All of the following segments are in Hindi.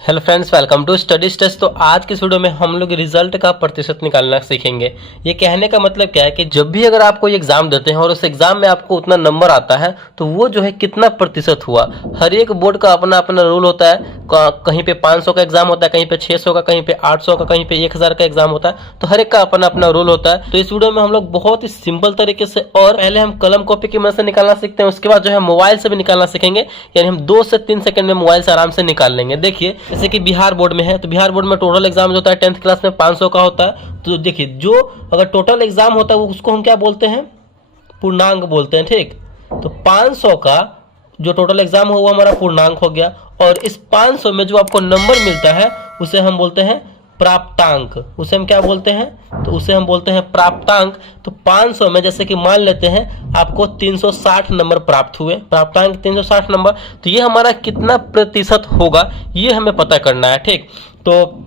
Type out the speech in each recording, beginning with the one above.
Hello friends, welcome to study test. तो आज की इस वीडियो में हम लोग रिजल्ट का प्रतिशत निकालना सीखेंगे। ये कहने का मतलब क्या है कि जब भी अगर आप कोई एग्जाम देते हैं और उस एग्जाम में आपको उतना नंबर आता है तो वो जो है कितना प्रतिशत हुआ। हर एक बोर्ड का अपना अपना रूल होता है। कहीं पे 500 का एग्जाम होता है, कहीं पे 600 का, कहीं पे 800 का, कहीं पे 1000 का एग्जाम होता है। तो हर एक का अपना अपना रूल होता है। तो इस वीडियो में हम लोग बहुत ही सिंपल तरीके से और पहले हम कलम कॉपी की मदद से निकालना सीखते हैं, उसके बाद जो है मोबाइल से भी निकालना सीखेंगे। यानी हम 2 से 3 सेकंड में मोबाइल से आराम से निकाल लेंगे। देखिए, जैसे कि बिहार बोर्ड में है तो बिहार बोर्ड में टोटल एग्जाम जो होता है 10th क्लास में 500 का होता है। तो देखिए, जो अगर टोटल एग्जाम होता है वो उसको हम क्या बोलते हैं, पूर्णांक बोलते हैं। ठीक, तो 500 का जो टोटल एग्जाम हो वो हमारा पूर्णांक हो गया। और इस 500 में जो आपको नंबर मिलता है उसे हम बोलते हैं प्राप्तांक। उसे हम क्या बोलते हैं, तो उसे हम बोलते हैं प्राप्तांक। तो 500 में जैसे कि मान लेते हैं आपको 360 नंबर प्राप्त हुए, प्राप्तांक 360 नंबर, तो ये हमारा कितना प्रतिशत होगा ये हमें पता करना है। ठीक, तो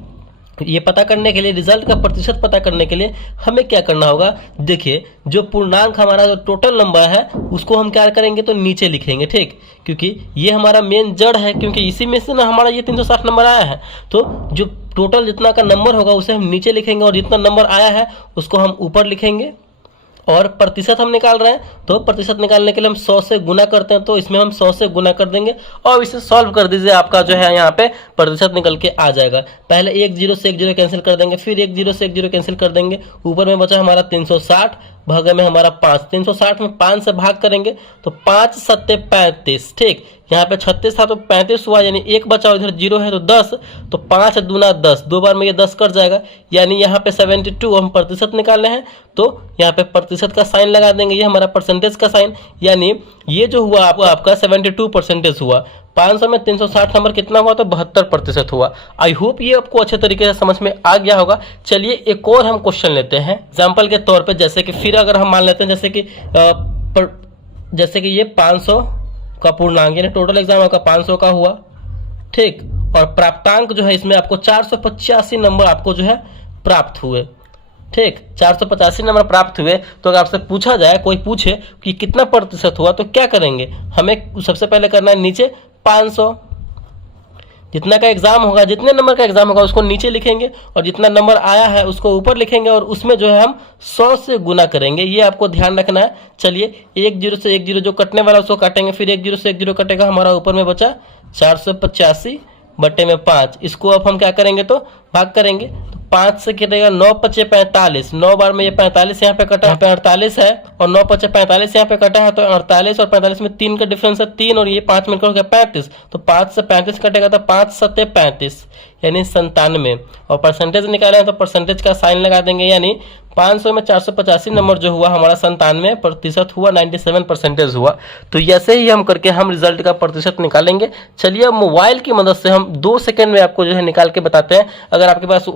ये पता करने के लिए, रिजल्ट का प्रतिशत पता करने के लिए हमें क्या करना होगा। देखिए, जो पूर्णांक हमारा जो टोटल नंबर है उसको हम क्या करेंगे, तो नीचे लिखेंगे। ठीक, क्योंकि ये हमारा मेन जड़ है, क्योंकि इसी में से ना हमारा ये 360 नंबर आया है। तो जो टोटल जितना का नंबर होगा उसे हम नीचे लिखेंगे और जितना नंबर आया है उसको हम ऊपर लिखेंगे। और प्रतिशत हम निकाल रहे हैं तो प्रतिशत निकालने के लिए हम 100 से गुना करते हैं, तो इसमें हम 100 से गुना कर देंगे और इसे सॉल्व कर दीजिए। आपका जो है यहाँ पे प्रतिशत निकल के आ जाएगा। पहले एक जीरो से एक जीरो कैंसिल कर देंगे, फिर एक जीरो से एक जीरो कैंसिल कर देंगे। ऊपर में बचा हमारा 360, भागे में हमारा 5। 360 में 5 से भाग करेंगे तो 5 सत्ते 35। ठीक, यहाँ पे 36 था तो 35 हुआ, यानी एक बचा और इधर जीरो है तो 10। तो 5 दूना 10, 2 बार में ये 10 कट जाएगा, यानी यहाँ पे 72 हम प्रतिशत निकालने हैं तो यहाँ पे प्रतिशत का साइन लगा देंगे। ये हमारा परसेंटेज का साइन, यानी ये जो हुआ आपका 72% हुआ। 500 में 360 नंबर कितना हुआ, तो 72% हुआ। आई होप ये आपको अच्छे तरीके से समझ में आ गया होगा। चलिए एक और हम क्वेश्चन लेते हैं एग्जाम्पल के तौर पे। जैसे कि फिर अगर हम मान लेते हैं जैसे कि ये 500 का पूर्णांक, यानी टोटल एग्जाम आपका 500 का हुआ। ठीक, और प्राप्तांक जो है इसमें आपको 485 नंबर आपको जो है प्राप्त हुए। ठीक, 485 नंबर प्राप्त हुए। तो अगर आपसे पूछा जाए, कोई पूछे कि कितना प्रतिशत हुआ, तो क्या करेंगे, हमें सबसे पहले करना है नीचे 500। जितना का एग्जाम होगा, जितने नंबर का एग्जाम होगा उसको नीचे लिखेंगे और जितना नंबर आया है उसको ऊपर लिखेंगे और उसमें जो है हम 100 से गुना करेंगे। ये आपको ध्यान रखना है। चलिए, एक जीरो से एक जीरो जो कटने वाला उसको काटेंगे, फिर एक जीरो से एक जीरो कटेगा, हमारा ऊपर में बचा 485 बटे में 5। इसको अब हम क्या करेंगे, तो भाग करेंगे। तो 5 से कटेगा 9 पचे 45, 9 बार में ये 45 यहाँ पे कटा, यहाँ पे 48 है और 9 पचे 45 यहाँ पे कटा है, तो 48 और 45 में 3 का डिफरेंस है, 3 और ये 5 मिलकर हो गया 35। तो 5 से 35 कटेगा तो 5 सत्ते 35, यानी 97। और परसेंटेज निकाले हैं तो परसेंटेज का साइन लगा देंगे, यानी 500 में 485 नंबर जो हुआ हमारा 97% हुआ, 97% हुआ। तो ऐसे ही हम करके हम रिजल्ट का प्रतिशत निकालेंगे। चलिए अब मोबाइल की मदद से हम 2 सेकंड में आपको जो है निकाल के बताते हैं। अगर आपके पास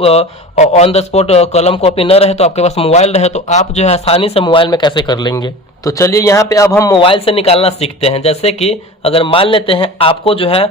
ऑन द स्पॉट कलम कॉपी न रहे तो आपके पास मोबाइल रहे तो आप जो है आसानी से मोबाइल में कैसे कर लेंगे। तो चलिए यहाँ पे अब हम मोबाइल से निकालना सीखते हैं। जैसे कि अगर मान लेते हैं आपको जो है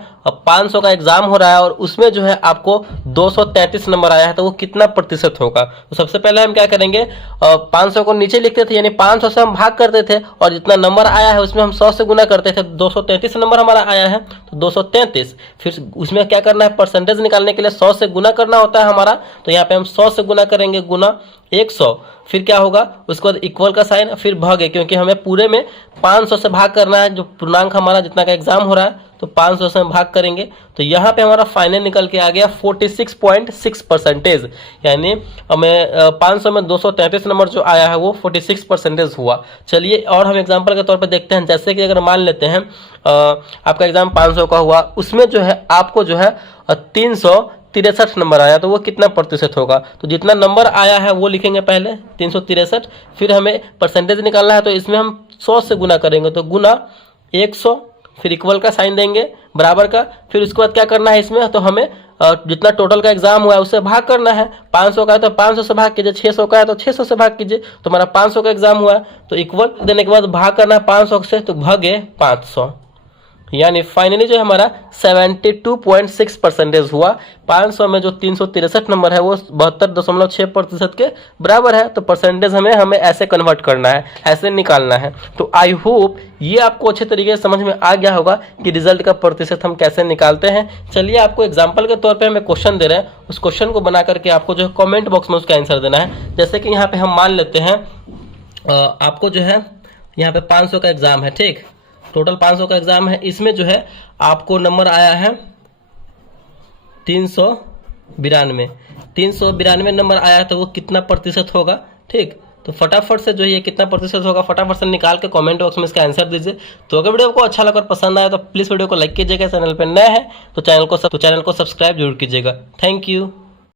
500 का एग्जाम हो रहा है और उसमें जो है आपको 233 नंबर आया है, तो वो कितना प्रतिशत होगा। तो सबसे पहले हम क्या करेंगे, 500 को नीचे लिखते थे, यानी 500 से हम भाग करते थे और जितना नंबर आया है उसमें हम 100 से गुना करते थे। 233 नंबर हमारा आया है तो 233, फिर उसमें क्या करना है, परसेंटेज निकालने के लिए 100 से गुना करना होता है हमारा। तो यहाँ पे हम 100 से गुना करेंगे, गुना 100, फिर क्या होगा, उसके बाद इक्वल का साइन, फिर भागे, क्योंकि हमें पूरे में 500 से भाग करना है। जो पूर्णांक हमारा जितना का एग्जाम हो रहा है तो 500 से हम भाग करेंगे। तो यहाँ पे हमारा फाइनल निकल के आ गया 46.6%, यानी हमें 500 में 233 नंबर जो आया है वो 46% हुआ। चलिए और हम एग्जांपल के तौर पे देखते हैं। जैसे कि अगर मान लेते हैं आपका एग्जाम 500 का हुआ, उसमें जो है आपको जो है 363 नंबर आया, तो वो कितना प्रतिशत होगा। तो जितना नंबर आया है वो लिखेंगे पहले 363, फिर हमें परसेंटेज निकालना है तो इसमें हम 100 से गुना करेंगे, तो गुना 100, फिर इक्वल का साइन देंगे बराबर का। फिर उसके बाद क्या करना है इसमें, तो हमें जितना टोटल का एग्जाम हुआ है उससे भाग करना है। 500 का है तो 500 से भाग कीजिए, 600 का है तो 600 से भाग कीजिए। तो हमारा 500 का एग्जाम हुआ है तो इक्वल देने के बाद भाग करना है 500 से, तो भागे 500। यानी फाइनली जो हमारा 72.6% हुआ। 500 में जो 363 नंबर है वो 72.6% के बराबर है। तो परसेंटेज हमें ऐसे कन्वर्ट करना है, ऐसे निकालना है। तो आई होप ये आपको अच्छे तरीके से समझ में आ गया होगा कि रिजल्ट का प्रतिशत हम कैसे निकालते हैं। चलिए आपको एग्जाम्पल के तौर पर हमें क्वेश्चन दे रहे हैं, उस क्वेश्चन को बना करके आपको जो है कॉमेंट बॉक्स में उसका आंसर देना है। जैसे कि यहाँ पे हम मान लेते हैं आपको जो है यहाँ पे 500 का एग्जाम है, ठीक, टोटल 500 का एग्जाम है। इसमें जो है आपको नंबर आया है 392 नंबर आया है। तो वो कितना प्रतिशत होगा, ठीक। तो फटाफट से जो है ये कितना प्रतिशत होगा फटाफट से निकाल के कमेंट बॉक्स में इसका आंसर दीजिए। तो अगर वीडियो को अच्छा लगा और पसंद आया तो प्लीज़ वीडियो को लाइक कीजिएगा। चैनल पर नए हैं तो चैनल को सब्सक्राइब जरूर कीजिएगा। Thank you.